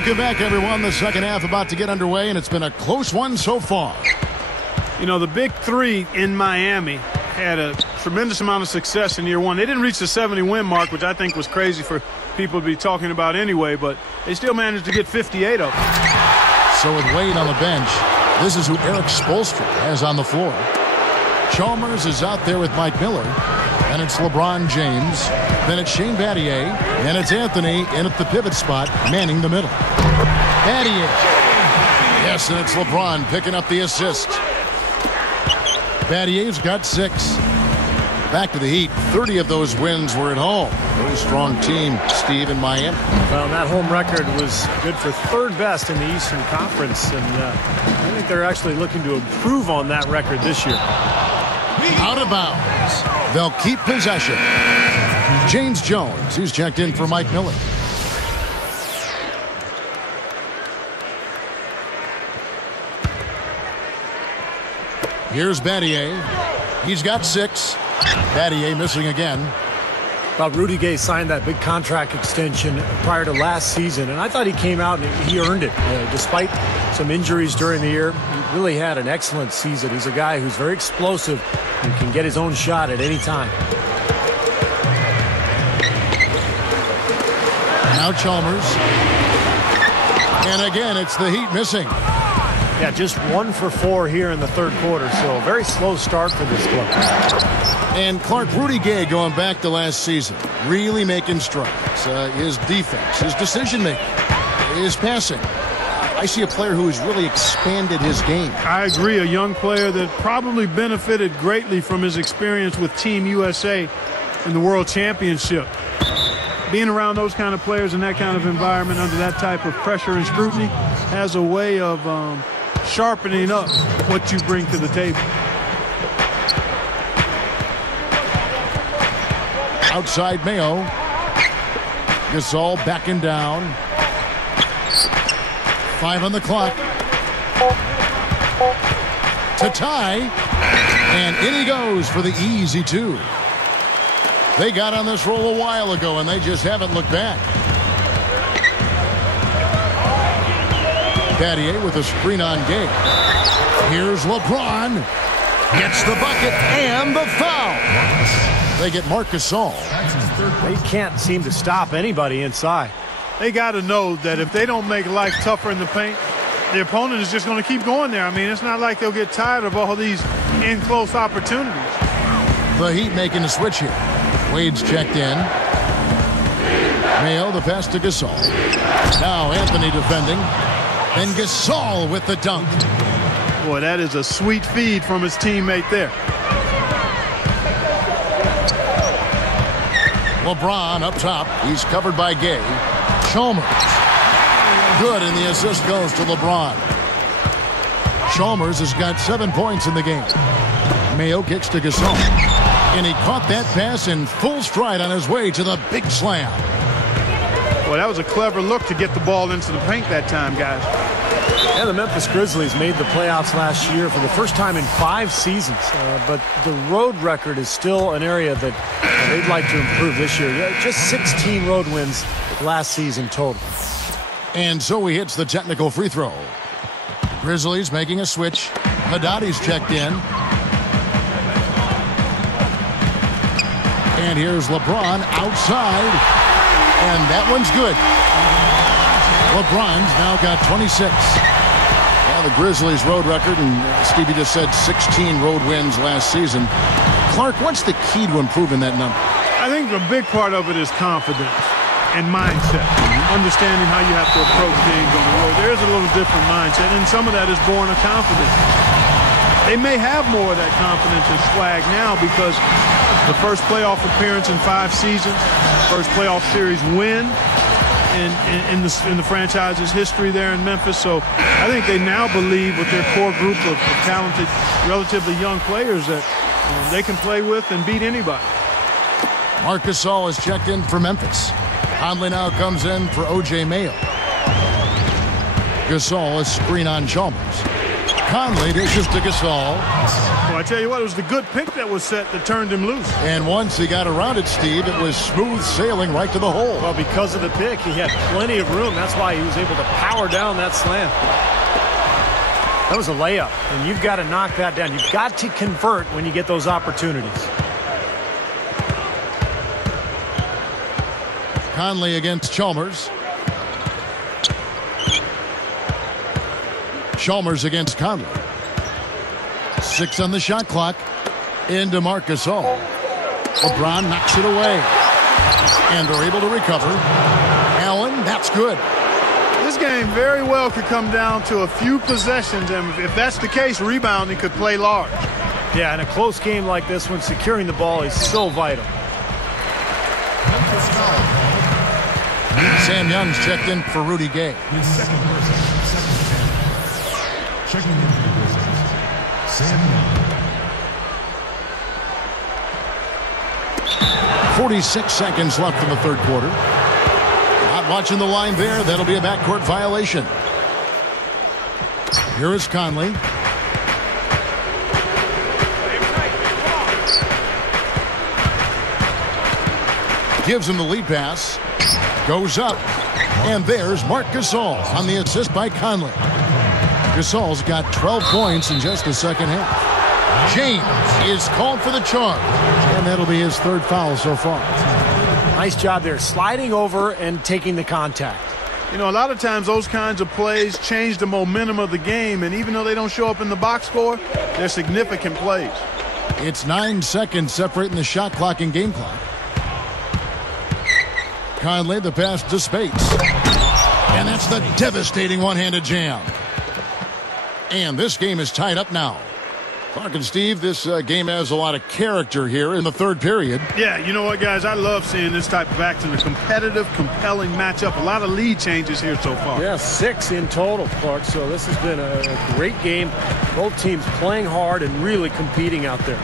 Welcome back, everyone. The second half about to get underway, and it's been a close one so far. You know, the big three in Miami had a tremendous amount of success in year one. They didn't reach the 70-win mark, which I think was crazy for people to be talking about anyway, but they still managed to get 58 of them. So with Wade on the bench, this is who Eric Spoelstra has on the floor. Chalmers is out there with Mike Miller. And it's LeBron James. Then it's Shane Battier. And it's Anthony in at the pivot spot, manning the middle. Battier. Yes, and it's LeBron picking up the assist. Battier's got 6. Back to the Heat. 30 of those wins were at home. Very strong team, Steve, in Miami. Well, that home record was good for 3rd best in the Eastern Conference. And I think they're actually looking to improve on that record this year. Out of bounds. They'll keep possession. James Jones, who's checked in for Mike Miller. Here's Battier. He's got 6. Battier missing again. Well, Rudy Gay signed that big contract extension prior to last season, and I thought he came out and he earned it. Despite some injuries during the year, he really had an excellent season. He's a guy who's very explosive and can get his own shot at any time. Now Chalmers. And again, it's the Heat missing. Yeah, just 1 for 4 here in the 3rd quarter, so a very slow start for this club. And Clark, Rudy Gay going back to last season, really making strides. His defense, his decision-making, his passing. I see a player who has really expanded his game. I agree. A young player that probably benefited greatly from his experience with Team USA in the World Championship. Being around those kind of players in that kind of environment under that type of pressure and scrutiny has a way of sharpening up what you bring to the table. Outside Mayo. Gasol backing down. 5 on the clock. To tie. And in he goes for the easy 2. They got on this roll a while ago, and they just haven't looked back. Battier with a screen on Gay. Here's LeBron. Gets the bucket and the foul. They get Marc Gasol. They can't seem to stop anybody inside. They got to know that if they don't make life tougher in the paint, the opponent is just going to keep going there. I mean, it's not like they'll get tired of all these in-close opportunities. The Heat making a switch here. Wade's checked in. Mayo, the pass to Gasol. Now Anthony defending. And Gasol with the dunk. Boy, that is a sweet feed from his teammate there. LeBron up top. He's covered by Gay. Chalmers. Good, and the assist goes to LeBron. Chalmers has got 7 points in the game. Mayo kicks to Gasol. And he caught that pass in full stride on his way to the big slam. Well, that was a clever look to get the ball into the paint that time, guys. Yeah, the Memphis Grizzlies made the playoffs last year for the first time in 5 seasons. But the road record is still an area that they'd like to improve this year. Just 16 road wins last season total. And so he hits the technical free throw. Grizzlies making a switch. Hadadi's checked in. And here's LeBron outside. And that one's good. LeBron's now got 26. Well, the Grizzlies' road record, and Stevie just said 16 road wins last season. Clark, what's the key to improving that number? I think a big part of it is confidence and mindset. Understanding how you have to approach games on the road. There is a little different mindset, and some of that is born of confidence. They may have more of that confidence and swag now because the first playoff appearance in 5 seasons, first playoff series win in the franchise's history there in Memphis. So I think they now believe with their core group of talented, relatively young players that they can play with and beat anybody. Marc Gasol is checked in for Memphis. Conley now comes in for O.J. Mayo. Gasol is screen on Chalmers. Conley dishes to Gasol. Well, I tell you what, it was the good pick that was set that turned him loose. And once he got around it, Steve, it was smooth sailing right to the hole. Well, because of the pick, he had plenty of room. That's why he was able to power down that slam. That was a layup, and you've got to knock that down. You've got to convert when you get those opportunities. Conley against Chalmers. Chalmers against Conley. 6 on the shot clock. Into Marc Gasol. LeBron knocks it away. And they're able to recover. Allen, that's good. This game very well could come down to a few possessions, and if that's the case, rebounding could play large. Yeah, in a close game like this one, securing the ball is so vital. Sam Young's checked in for Rudy Gay. Checking in for the Grizzlies, Sam Young. 46 seconds left in the third quarter. Not watching the line there. That'll be a backcourt violation. Here is Conley. Gives him the lead pass. Goes up. And there's Marc Gasol on the assist by Conley. Gasol's got 12 points in just the second half. James is called for the charge. And that'll be his third foul so far. Nice job there, sliding over and taking the contact. You know, a lot of times those kinds of plays change the momentum of the game, and even though they don't show up in the box score, they're significant plays. It's 9 seconds separating the shot clock and game clock. Conley, the pass to Spates. And that's the devastating one-handed jam. And this game is tied up now. Clark and Steve, this game has a lot of character here in the third period. Yeah, you know what, guys? I love seeing this type of action, a competitive, compelling matchup. A lot of lead changes here so far. Yeah, 6 in total, Clark. So this has been a great game. Both teams playing hard and really competing out there.